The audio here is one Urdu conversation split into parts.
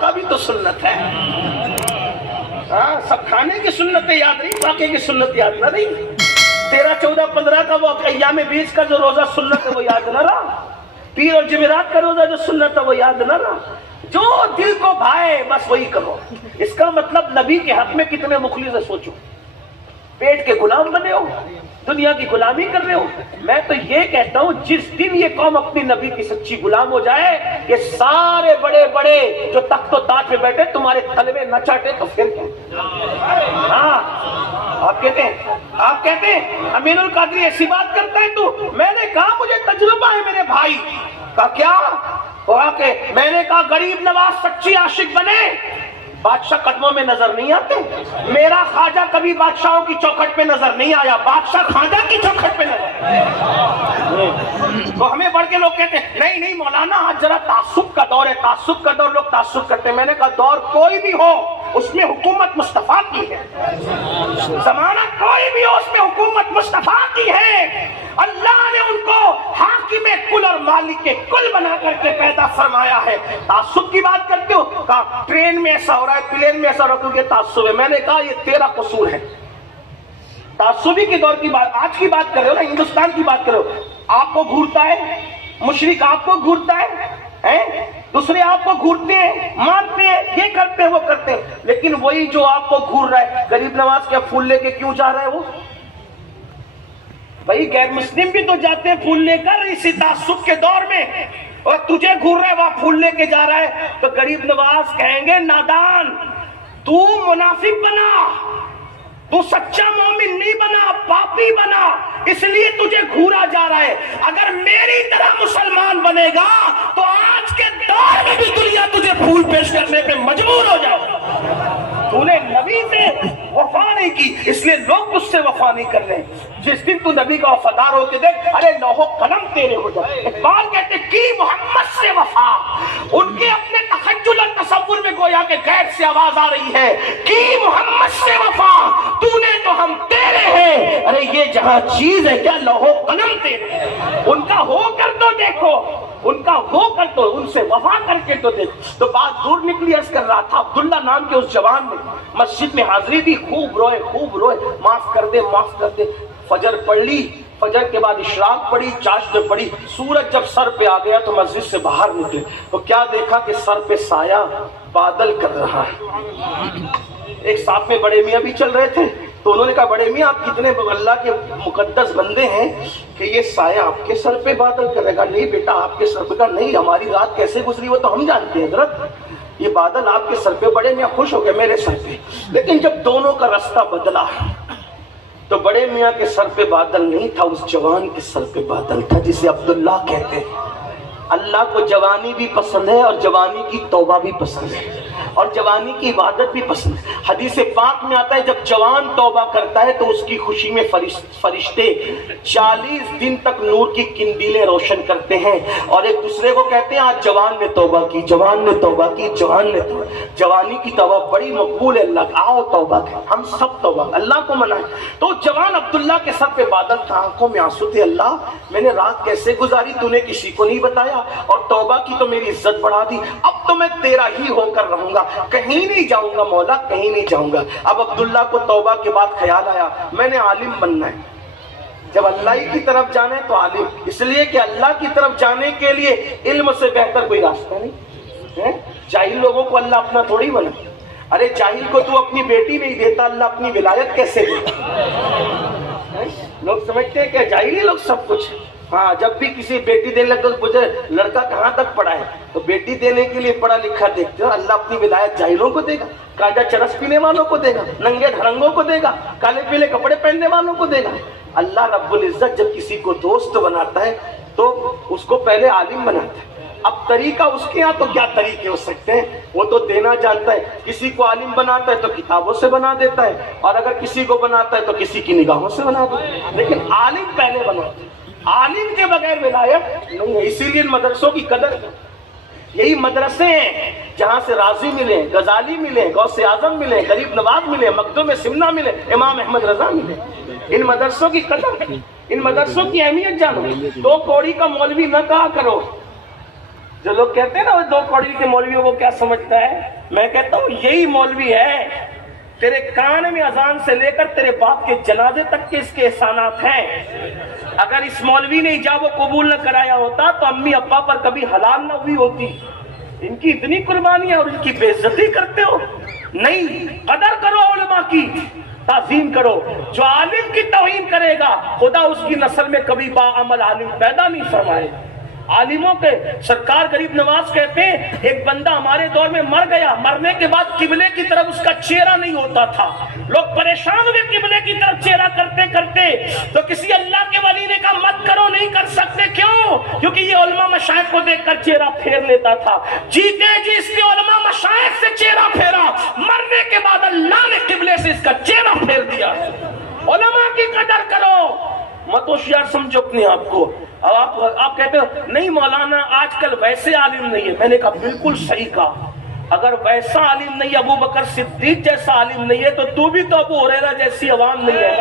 کا بھی تو سنت ہے. ہاں سب کھانے کی سنتیں یاد رہی, باقی کی سنت یاد نہ رہی. 13, 14, 15 کا وہ ایام 20 کا جو روزہ سنت ہے وہ یاد نہ رہا. پیر اور جمعرات کا روزہ جو سنت ہے وہ یاد نہ رہا. جو دل کو بھائے بس وہی کرو. اس کا مطلب نبی کے حق میں کتنے مخلص ہے سوچو. پیٹ کے غلام بنے ہو, دنیا کی غلامی کر رہے ہو. میں تو یہ کہتا ہوں جس دن یہ قوم اپنی نبی کی سچی غلام ہو جائے, یہ سارے بڑے بڑے جو تخت و تاج پہ بیٹھے تمہارے تلوے نہ چاٹے تو پھر کیا. ہاں آپ کہتے ہیں امین القادری ایسی بات کرتا ہے تو. میں نے کہا مجھے تجربہ ہے میرے بھائی کا. کیا کہا کہ میں نے کہا غریب نواز سچی عاشق بنے, بادشاہ قدموں میں نظر نہیں آتے. میرا خواجہ کبھی بادشاہوں کی چوکھٹ پہ نظر نہیں آیا, بادشاہ خواجہ کی چوکھٹ پہ نظر. تو ہمیں بڑھ کے لوگ کہتے ہیں نہیں مولانا آج ذرا تعصب کا دور ہے, تعصب کا دور. لوگ تعصب کرتے ہیں. میں نے کہا دور کوئی بھی ہو اس میں حکومت مصطفیٰ کی ہے. زمانہ کوئی بھی ہو اس میں حکومت مصطفیٰ کی ہے. اللہ نے ان کو حاکم کل اور مالک کل بنا کر کے پیدا فرمایا ہے. تعصب کی بات کرتے ہو, کہا ٹرین میں ایسا ہو رہا ہے, پلین میں ایسا ہو رہا ہے, کیونکہ تعصب ہے. میں نے کہا یہ تیرا قصور ہے. تعصبی کے دور کی بات, آج کی بات کر رہے ہو نا, ہندوستان کی بات کر رہے ہو. آپ کو گھورتا ہے مشرک, آپ کو گھورتا ہے, دوسرے آپ کو گھورتے ہیں, مانتے ہیں, یہ کرتے ہیں وہ کرتے ہیں. لیکن وہی جو آپ کو گھور رہا ہے, غریب نواز کیا پھول لے کے کیوں جا رہا ہے وہ؟ بھائی غیر مسلم بھی تو جاتے ہیں پھول لے کر اسی تعصب کے دور میں, اور تجھے گھور رہا ہے وہاں پھول لے کے جا رہا ہے. تو غریب نواز کہیں گے نادان, تو منافق بنا, تو سچا مومن نہیں بنا, پاپی بنا, اس لیے تجھے گھورا جا رہا ہے. اگر میری طرح مسلمان بنے گا تو آج کے دور میں بھی دنیا تجھے پھول پیش کرنے پہ مجبور ہو جاؤ. تو نے نبی سے وفا نہیں کی, اس لیے لوگ اس سے وفا نہیں کر رہے. جس دن تو نبی کا وفادار ہو کے دیکھ, ارے لوح قلم تیرے ہو جائے. اقبال کہتے کی محمد سے وفا, ان کے اپنے تخیل اور تصور میں گویا کہ غیر سے آواز آ رہی ہے, کی محمد سے وفا, تو نے تو ہم تیرے ہیں. ارے یہ جہاں چیز ہے کیا لوح قلم تیرے. ان کا ہو کر تو دیکھو, ان کا ہو کر تو ان سے وفا کر کے تو دیکھو. تو بات دور نکلی, عرض کر رہا تھا عبداللہ نام کے اس جوان نے مسجد میں حاضری دی, خوب روئے, معاف کر دے. فجر پڑھ لی, فجر کے بعد اشراق پڑھی, چاشت پڑھی. سورج جب سر پہ آ گیا تو مسجد سے باہر نکلے تو کیا دیکھا کہ سر پہ سایہ بادل کر رہا ہے. ایک ساتھ میں بڑے میاں بھی چل رہے تھے, تو انہوں نے کہا بڑے میاں آپ کتنے اللہ کے مقدس بندے ہیں کہ یہ سایہ آپ کے سر پہ بادل کرے گا. نہیں بیٹا آپ کے سر پہ. کہا نہیں, ہماری رات کیسے گزری وہ تو ہم جانتے ہیں حضرت, یہ بادل آپ کے سر پہ. بڑے میاں خوش ہو گئے میرے سر پہ. لیکن جب دونوں کا رستہ بدلا تو بڑے میاں کے سر پہ بادل نہیں تھا, اس جوان کے سر پہ بادل تھا جسے عبداللہ کہتے ہیں. اللہ کو جوانی بھی پسند ہے اور جوانی کی توبہ بھی پسند ہے اور جوانی کی عبادت بھی پسند ہے. حدیث پاک میں آتا ہے جب جوان توبہ کرتا ہے تو اس کی خوشی میں فرشتے 40 دن تک نور کی قندیلیں روشن کرتے ہیں اور ایک دوسرے کو کہتے ہیں آج جوان نے توبہ کی, جوان نے توبہ کی, جوان نے توبہ. جوانی کی توبہ بڑی مقبول ہے, اللہ آؤ توبہ کریں, ہم سب توبہ اللہ کو منائیں. تو جوان عبداللہ کے سر پہ بادل تھا, آنکھوں میں آنسو تھے. اللہ میں نے رات کیسے گزاری تو نے کسی کو نہیں بتایا, اور توبہ کی تو میری عزت بڑھا دی. اب تو میں تیرا ہی ہو کر رہوں گا, کہیں نہیں جاؤں گا مولا, کہیں نہیں جاؤں گا. اب عبداللہ کو توبہ کے بعد خیال آیا میں نے عالم بننا ہے. جب اللہ ہی کی طرف جانا ہے تو عالم, اس لیے کہ اللہ کی طرف جانے کے لیے علم سے بہتر کوئی راستہ نہیں ہے. جاہل لوگوں کو اللہ اپنا تھوڑی بنا. ارے جاہل کو تو اپنی بیٹی نہیں دیتا, اللہ اپنی ولایت کیسے دیتا؟ لوگ سمجھتے ہیں کہ جاہل ہی لوگ سب کچھ. ہاں جب بھی کسی بیٹی دینے لگتا تو پوچھے لڑکا کہاں تک پڑھا ہے, تو بیٹی دینے کے لیے پڑھا لکھا دیکھتے ہو. اللہ اپنی ولایت جاہلوں کو دے گا, گاجا چرس پینے والوں کو دے گا, ننگے دھڑنگوں کو دے گا, کالے پیلے کپڑے پہننے والوں کو دے گا. اللہ رب العزت جب کسی کو دوست بناتا ہے تو اس کو پہلے عالم بناتا ہے. اب طریقہ اس کے یہاں تو کیا طریقے ہو سکتے ہیں, وہ تو دینا جانتا ہے. کسی کو عالم بناتا ہے تو کتابوں سے بنا دیتا ہے, اور اگر کسی کو بناتا ہے تو کسی کی نگاہوں سے بنا دیتا ہے. لیکن عالم پہلے بناتا ہے, عالم کے بغیر ولایت نہیں ہے. اسی لیے مدرسوں کی قدر ہے. یہی مدرسے ہیں جہاں سے راضی ملے, غزالی ملے, غوث اعظم ملے, غریب نواز ملے, مخدوم سمنہ ملے, امام احمد رضا ملے. ان مدرسوں کی قدر, ان مدرسوں کی اہمیت جانو. 2 کوڑی کا مولوی نہ کہا کرو, جو لوگ کہتے ہیں نا وہ 2 کوڑی کے مولویوں کو کیا سمجھتا ہے، میں کہتا ہوں یہی مولوی ہے، تیرے کان میں اذان سے لے کر تیرے باپ کے جنازے تک کے اس کے احسانات ہیں۔ اگر اس مولوی نے ایجاب و قبول نہ کرایا ہوتا تو امی ابا پر کبھی حلال نہ ہوئی ہوتی۔ ان کی اتنی قربانی ہے اور ان کی بے عزتی کرتے ہو۔ نہیں، قدر کرو علماء کی، تعظیم کرو۔ جو عالم کی توہین کرے گا خدا اس کی نسل میں کبھی باعمل عالم پیدا نہیں فرمائے۔ عالموں کے سرکار غریب نواز کہتے ہیں ایک بندہ ہمارے دور میں مر گیا، مرنے کے بعد قبلے کی طرف اس کا چہرہ نہیں ہوتا تھا، لوگ پریشان ہوئے قبلے کی طرف چہرہ کرتے کرتے، تو کسی اللہ کے ولی نے کہا مت کرو، نہیں کر سکتے۔ کیوں؟ کیونکہ یہ علماء مشائخ کو دیکھ کر چہرہ پھیر لیتا تھا۔ جیتے جی اس نے علماء مشائخ سے چہرہ پھیرا، مرنے کے بعد اللہ نے قبلے سے اس کا چہرہ پھیر دیا۔ علماء کی قدر کرو، مت ہوشیار سمجھو اپنے آپ کو۔ اب آپ کہتے ہو نہیں مولانا آج کل ویسے عالم نہیں ہے، میں نے کہا بالکل صحیح کہا، اگر ویسا عالم نہیں ہے، ابو بکر صدیق جیسا عالم نہیں ہے، تو بھی تو ابو ہریرہ جیسی عوام نہیں ہے۔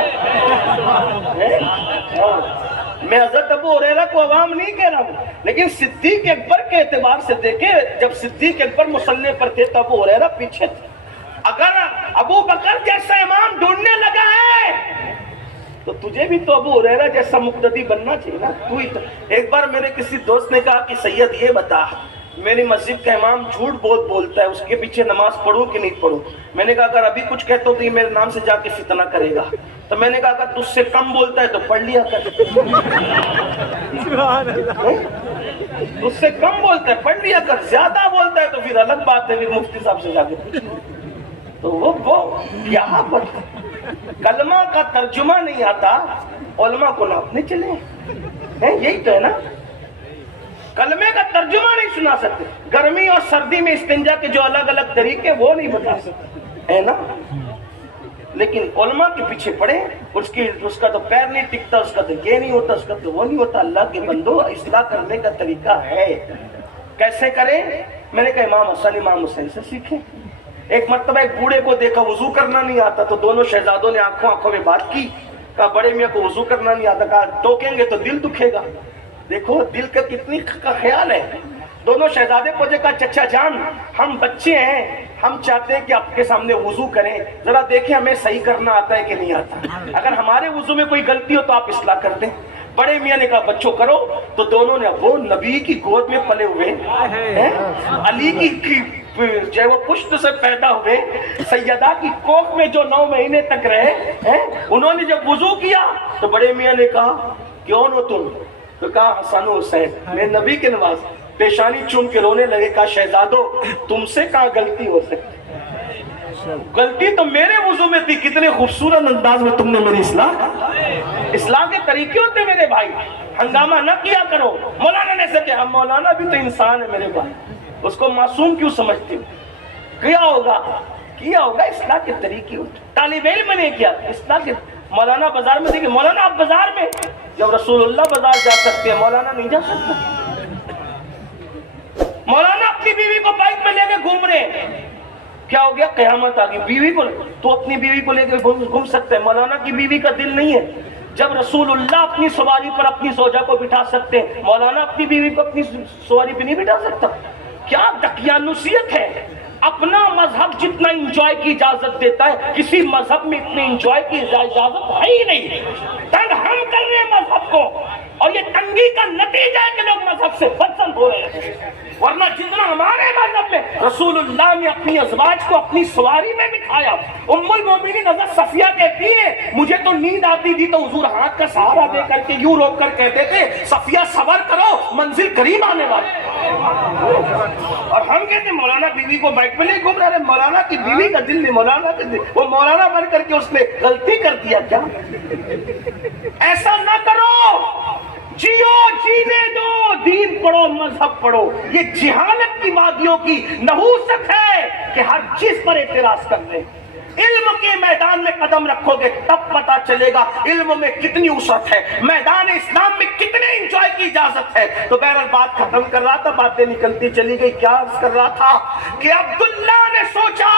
میں حضرت ابو ہریرہ کو عوام نہیں کہہ رہا ہوں، لیکن صدیق اکبر کے اعتبار سے دیکھیں، جب صدیق اکبر مصلی پر تھے تو ابو ہریرہ پیچھے تھے۔ اگر ابو بکر جیسا امام ڈھونڈنے لگا ہے تو تجھے بھی تو ابو ہریرہ جیسا مقتدی بننا چاہیے نا۔ ایک بار میرے کسی دوست نے کہا کہ سید یہ بتا، میری مسجد کا امام جھوٹ بہت بولتا ہے، اس کے پیچھے نماز پڑھوں کہ نہیں پڑھوں؟ میں نے کہا اگر ابھی کچھ کہتا ہوں تو یہ میرے نام سے جا کے فتنہ کرے گا۔ تو میں نے کہا اگر تجھ سے کم بولتا ہے تو پڑھ لیا کر، تجھ سے کم بولتا ہے پڑھ لیا کر، زیادہ بولتا ہے تو پھر الگ بات ہے، پھر مفتی صاحب سے جا کے۔ تو وہ کیا کلمہ کا ترجمہ نہیں آتا، علماء کو ناپنے چلے، یہی تو ہے نا۔ کلمے کا ترجمہ نہیں سنا سکتے، گرمی اور سردی میں استنجا کے جو الگ الگ طریقے وہ نہیں بتا سکتے، ہے نا۔ لیکن علماء کے پیچھے پڑے، اس کا تو پیر نہیں ٹکتا، اس کا تو یہ نہیں ہوتا، اس کا تو وہ نہیں ہوتا۔ اللہ کے بندو، اصلاح کرنے کا طریقہ ہے، کیسے کریں؟ میں نے کہا امام حسن امام حسین سے سیکھیں۔ ایک مرتبہ ایک بوڑھے کو دیکھا وضو کرنا نہیں آتا، تو دونوں شہزادوں نے آنکھوں میں بات کی، کہا بڑے میاں کو وضو کرنا نہیں آتا، کہا ٹوکیں گے تو دل دکھے گا۔ دیکھو دل کا کتنی کا خیال ہے۔ دونوں شہزادے کو کہا چچا جان ہم بچے ہیں، ہم چاہتے ہیں کہ آپ کے سامنے وضو کریں، ذرا دیکھیں ہمیں صحیح کرنا آتا ہے کہ نہیں آتا، اگر ہمارے وضو میں کوئی غلطی ہو تو آپ اصلاح کر دیں۔ بڑے میاں نے کہا بچوں کرو، تو دونوں نے، وہ نبی کی گود میں پلے ہوئے، علی کی جو وہ پشت سے پیدا ہوئے، سیدہ کی کوکھ میں جو 9 مہینے تک رہے، انہوں نے جب وضو کیا تو بڑے میاں نے کہا کیوں ہو تم؟ تو کہا حسن و حسین، میں نبی کے نواز۔ پیشانی چوم کے رونے لگے، کہا شہزادو تم سے کہاں غلطی ہو سکتی، غلطی تو میرے وضو میں تھی، کتنے خوبصورت انداز میں تم نے میری اصلاح کے طریقے ہوتے میرے بھائی، ہنگامہ نہ کیا کرو۔ مولانا نے سے کہا مولانا بھی تو انسان ہے میرے بھائی، اس کو معصوم کیوں سمجھتے ہو؟ کیا ہوگا اصلاح کے طریقے ہوتے، طالب علم نے کیا اصلاح کے۔ مولانا بازار میں دیکھیں، مولانا آپ بازار میں، جب رسول اللہ بازار جا سکتے ہیں مولانا نہیں جا سکتا۔ مولانا اپنی بیوی کو بائک میں لے کے گھوم رہے ہیں، کیا ہو گیا؟ قیامت آ گئی، بیوی کو تو اپنی بیوی کو لے کے گھوم سکتے ہیں، مولانا کی بیوی کا دل نہیں ہے۔ جب رسول اللہ اپنی سواری پر اپنی زوجہ کو بٹھا سکتے ہیں، مولانا اپنی بیوی کو اپنی سواری پہ نہیں بٹھا سکتا۔ کیا دقیانوسیت ہے! اپنا مذہب جتنا انجوائے کی اجازت دیتا ہے، کسی مذہب میں اتنے انجوائے کی اجازت ہے ہی نہیں۔ تنگ ہم کر رہے ہیں مذہب کو، اور یہ تنگی کا نتیجہ ہے کہ لوگ مذہب سے پسند ہو رہے ہیں۔ ورنہ جتنا ہمارے مذہب میں رسول اللہ نے اپنی ازواج کو اپنی سواری میں بٹھایا، ام المومنین حضرت صفیہ کہتی ہے مجھے تو نیند آتی تھی تو حضور ہاتھ کا سہارا دے کر کے یوں روک کر کہتے تھے صفیہ صبر کرو منزل قریب آنے والی۔ اور ہم کہتے ہیں مولانا بیوی کو بائک پہ نہیں گھوم رہے، مولانا کی بیوی کا دل نہیں، مولانا کا دل، وہ مولانا بن کر کے اس نے غلطی کر دیا کیا؟ ایسا نہ کرو، جیو، جینے دو، دین پڑھو، مذہب پڑھو۔ یہ جہالت کی وادیوں کی نحوست ہے کہ ہر چیز پر اعتراض کر لیں۔ علم کے میدان میں قدم رکھو گے تب پتا چلے گا علم میں کتنی وسعت ہے، میدان اسلام میں کتنے انجوائے کی اجازت ہے۔ تو بہرحال بات ختم کر رہا تھا، باتیں نکلتی چلی گئی۔ کیا عرض کر رہا تھا کہ عبداللہ نے سوچا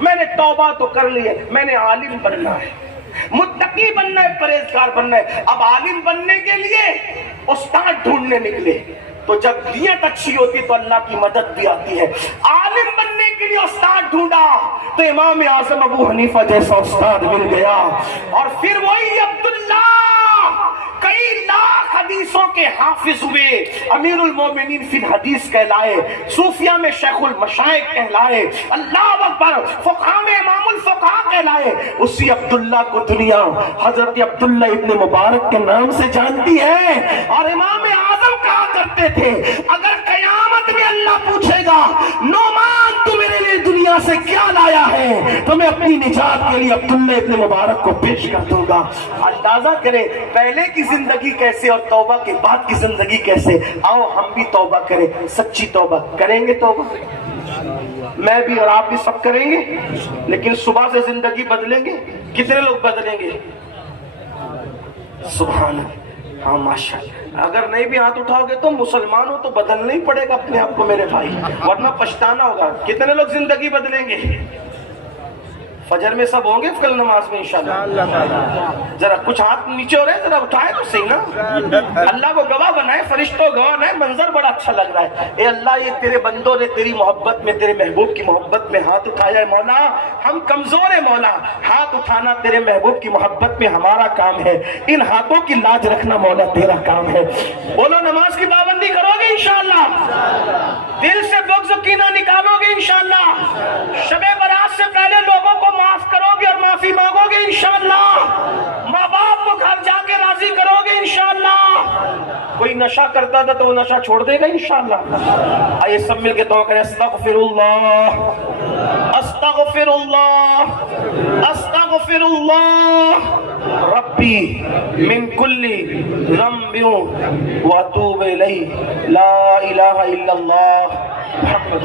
میں نے توبہ تو کر لی ہے، میں نے عالم بننا ہے، متقی بننا ہے، پرہیزگار بننا ہے۔ اب عالم بننے کے لیے استاد ڈھونڈنے نکلے، تو جب نیت اچھی ہوتی تو اللہ کی مدد بھی آتی ہے. عالم بننے کے لیے استاد ڈھونڈا تو امام اعظم ابو حنیفہ جیسا استاد مل گیا, اور پھر وہی عبداللہ کئی لاکھ حدیثوں کے حافظ ہوئے, امیر المومنین فی الحدیث کہلائے, صوفیہ میں شیخ المشائخ کہلائے, اللہ اکبر, فقہ میں امام الفقہ کہلائے. اسی عبداللہ کو دنیا حضرت عبداللہ ابن مبارک کے نام سے جانتی ہے. اور امام اعظم کہا کرتے تھے اگر قیامت میں اللہ پوچھے گا نعمان تو میرے لیے دنیا سے کیا لایا ہے, تو میں اپنی نجات کے لیے عبداللہ ابن مبارک کو پیش کر دوں گا. اندازہ کریں پہلے کی زندگی کیسے اور توبہ کے بعد کی زندگی کیسے. آؤ ہم بھی توبہ کریں, سچی توبہ کریں گے. توبہ میں بھی اور آپ بھی سب کریں گے, لیکن صبح سے زندگی بدلیں گے. کتنے لوگ بدلیں گے؟ سبحان اللہ. ہاں ماشاءاللہ. اگر نہیں بھی ہاتھ اٹھاؤ گے تو مسلمان ہو تو بدلنا ہی پڑے گا اپنے آپ کو میرے بھائی, ورنہ پچھتانا ہوگا. کتنے لوگ زندگی بدلیں گے؟ فجر میں سب ہوں گے کل نماز میں انشاءاللہ. ذرا کچھ ہاتھ نیچے ہو رہے ہیں, ذرا اٹھائے تو صحیح نا. اللہ کو گواہ بنائے, فرشتوں گواہ بنائے. منظر بڑا اچھا لگ رہا ہے. اے اللہ یہ تیرے بندوں نے تیری محبت میں, تیرے محبوب کی محبت میں ہاتھ اٹھایا ہے مولا. ہم کمزور ہیں مولا, ہاتھ اٹھانا تیرے محبوب کی محبت میں ہمارا کام ہے. ان ہاتھوں کی لاج رکھنا مولا تیرا کام ہے. بولو نماز کی پابندی کرو گے انشاءاللہ, دل سے بغض و کینہ نکالو گے انشاءاللہ, شب برات سے پہلے لوگوں کو معاف کرو گے اور معافی مانگو گے انشاءاللہ, ماں باپ کو گھر جا کے راضی کرو گے انشاءاللہ. کوئی نشہ کرتا تھا تو وہ نشہ چھوڑ دے گا انشاءاللہ. آئیے سب مل کے دعا کریں, استغفر اللہ استغفر اللہ استغفر اللہ ربی من کل ذنب واتوب الیہ, لا الہ الا اللہ محمد.